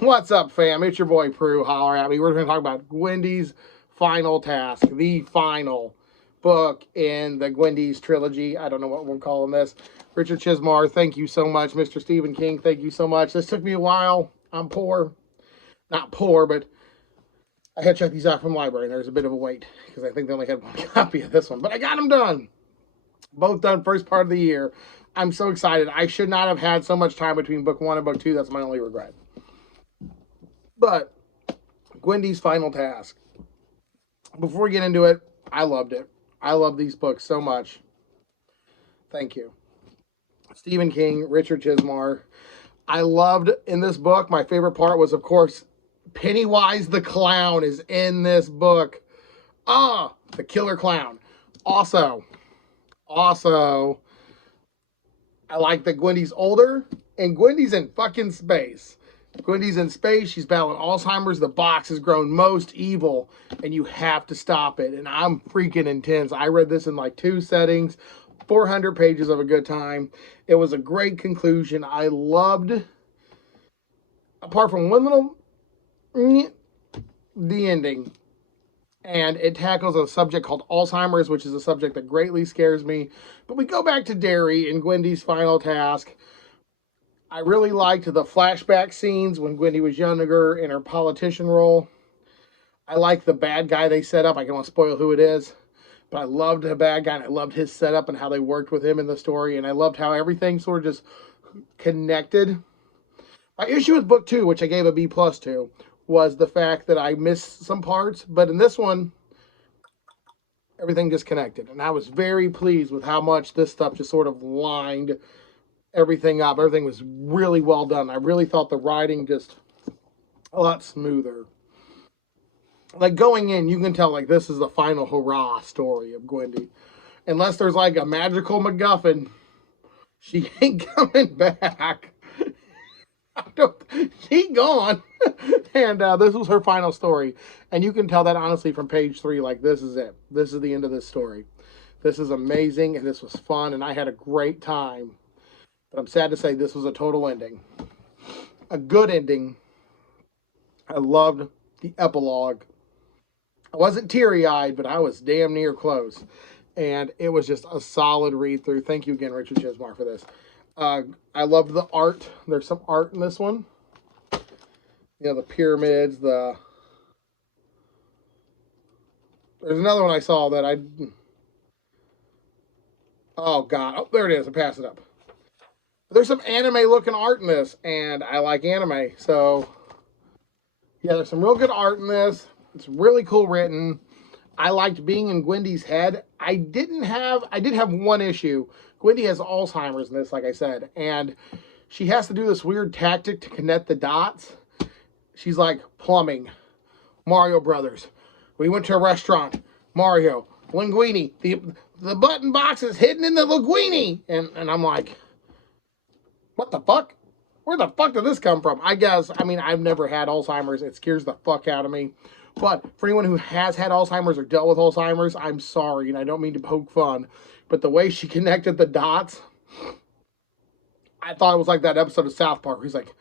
What's up, fam? It's your boy Pruitt. Holler at me. We're going to talk about Gwendys' final task, the final book in the Gwendys trilogy. I don't know what we're calling this. Richard Chismar, thank you so much. Mr. Stephen King, thank you so much. This took me a while. I'm poor. Not poor, but I had to check these out from the library. There's a bit of a wait because I think they only had one copy of this one. But I got them done. Both done first part of the year. I'm so excited. I should not have had so much time between book one and book two. That's my only regret. But Gwendys' final task. Before we get into it, I loved it. I love these books so much. Thank you. Stephen King, Richard Chismar. I loved in this book, my favorite part was, of course, Pennywise the Clown is in this book. The killer clown. Also, I like that Gwendy's older, and Gwendy's in fucking space. Gwendy's in space. She's battling Alzheimer's. The box has grown most evil, and you have to stop it. And I'm freaking intense. I read this in like 2 settings, 400 pages of a good time. It was a great conclusion. I loved, apart from one little, the ending. And it tackles a subject called Alzheimer's, which is a subject that greatly scares me. But we go back to Derry and Gwendy's final task. I really liked the flashback scenes when Gwendy was younger in her politician role. I like the bad guy they set up. I don't want to spoil who it is. But I loved the bad guy, and I loved his setup and how they worked with him in the story. And I loved how everything sort of just connected. My issue with book 2, which I gave a B+ to, was the fact that I missed some parts. But in this one, everything just connected. And I was very pleased with how much this stuff just sort of lined everything up. Everything was really well done. I really thought the writing just a lot smoother. Like going in, you can tell like this is the final hurrah story of Gwendy. Unless there's like a magical MacGuffin, she ain't coming back. She gone. And this was her final story. And you can tell that honestly from page 3, like this is it. This is the end of this story. This is amazing, and this was fun, and I had a great time. But I'm sad to say this was a total ending. A good ending. I loved the epilogue. I wasn't teary-eyed, but I was damn near close. And it was just a solid read-through. Thank you again, Richard Chismar, for this. I loved the art. There's some art in this one. You know, the pyramids, there's another one I saw that oh, God. Oh, there it is. I passed it up. There's some anime-looking art in this, and I like anime. So, yeah, there's some real good art in this. It's really cool written. I liked being in Gwendy's head. I did have one issue. Gwendy has Alzheimer's in this, like I said, and she has to do this weird tactic to connect the dots. She's like, plumbing, Mario Brothers. We went to a restaurant, Mario, linguine. The button box is hidden in the linguine. And I'm like, what the fuck? Where the fuck did this come from? I guess, I mean, I've never had Alzheimer's. It scares the fuck out of me. But for anyone who has had Alzheimer's or dealt with Alzheimer's, I'm sorry, and I don't mean to poke fun. But the way she connected the dots, I thought it was like that episode of South Park where he's like,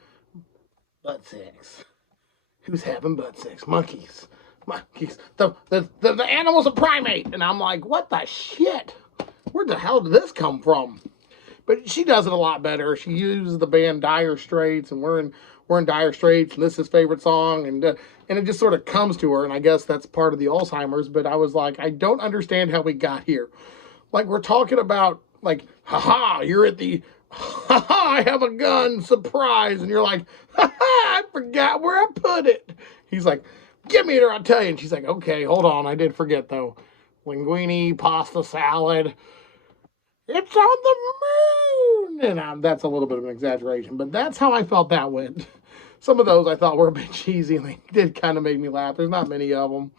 butt sex. Who's having butt sex? Monkeys. Monkeys. The animal's a primate. And I'm like, what the shit? Where the hell did this come from? But she does it a lot better. She uses the band Dire Straits, and we're in Dire Straits, and this is his favorite song, and it just sort of comes to her, and I guess that's part of the Alzheimer's, but I was like, I don't understand how we got here. Like, we're talking about, like, haha, you're at the, haha, I have a gun, surprise, and you're like, haha, I forgot where I put it. He's like, give me it or I'll tell you, and she's like, okay, hold on, I did forget, though. Linguine, pasta salad, it's on the moon! And that's a little bit of an exaggeration, but that's how I felt that went. Some of those I thought were a bit cheesy, and they did kind of make me laugh. There's not many of them.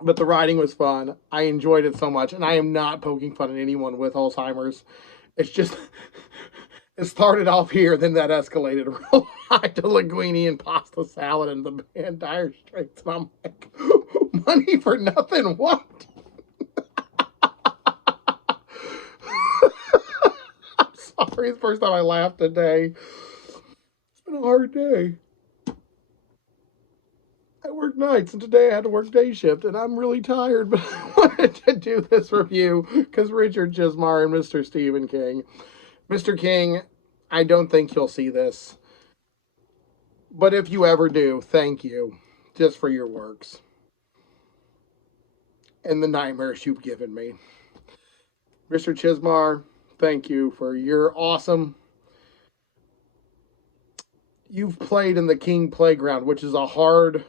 But the writing was fun. I enjoyed it so much, and I am not poking fun at anyone with Alzheimer's. It's just, it started off here, then that escalated real high to linguine and pasta salad and the band Dire Straits. And I'm like, money for nothing, what? I'm sorry, it's the first time I laughed today. It's been a hard day. nights, and today I had to work day shift, and I'm really tired, but I wanted to do this review because Richard Chismar and Mr. Stephen King. Mr. King, I don't think you'll see this, but if you ever do, thank you just for your works and the nightmares you've given me. Mr. Chismar, thank you for your awesome. You've played in the King Playground, which is a hard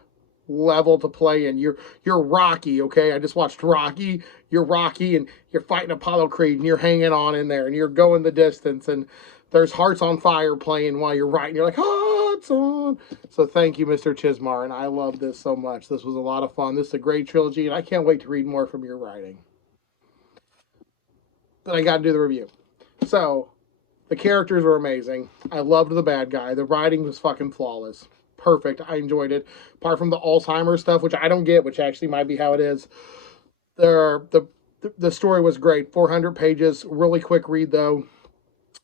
level to play in. You're Rocky, okay? I just watched Rocky. You're Rocky, and you're fighting Apollo Creed, and you're hanging on in there, and you're going the distance, and there's Hearts on Fire playing while you're writing. You're like, Hearts on. So thank you, Mr. Chismar, and I love this so much. This was a lot of fun. This is a great trilogy, and I can't wait to read more from your writing. But I got to do the review. So, the characters were amazing. I loved the bad guy. The writing was fucking flawless. Perfect. I enjoyed it. Apart from the Alzheimer's stuff, which I don't get, which actually might be how it is. The story was great. 400 pages. Really quick read, though.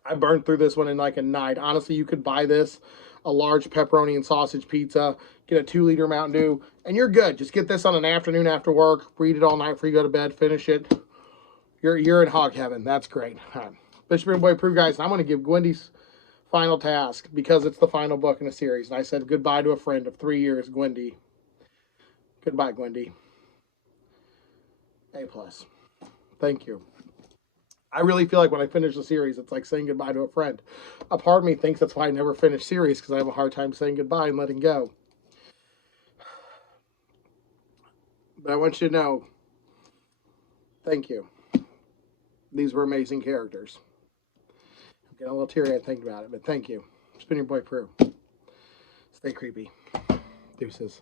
I burned through this one in like a night. Honestly, you could buy this, a large pepperoni and sausage pizza, get a 2-liter Mountain Dew, and you're good. Just get this on an afternoon after work. Read it all night before you go to bed. Finish it. You're in hog heaven. That's great. All right. Bishop and Boy Pruitt, guys, I'm going to give Gwendys final task because it's the final book in a series. And I said goodbye to a friend of 3 years, Gwendy. Goodbye, Gwendy. A+. Thank you. I really feel like when I finish the series, it's like saying goodbye to a friend. A part of me thinks that's why I never finish series, because I have a hard time saying goodbye and letting go. But I want you to know, thank you. These were amazing characters. I'm getting a little teary-eyed thinking about it, but thank you. It's been your boy Pruitt. Stay creepy. Deuces.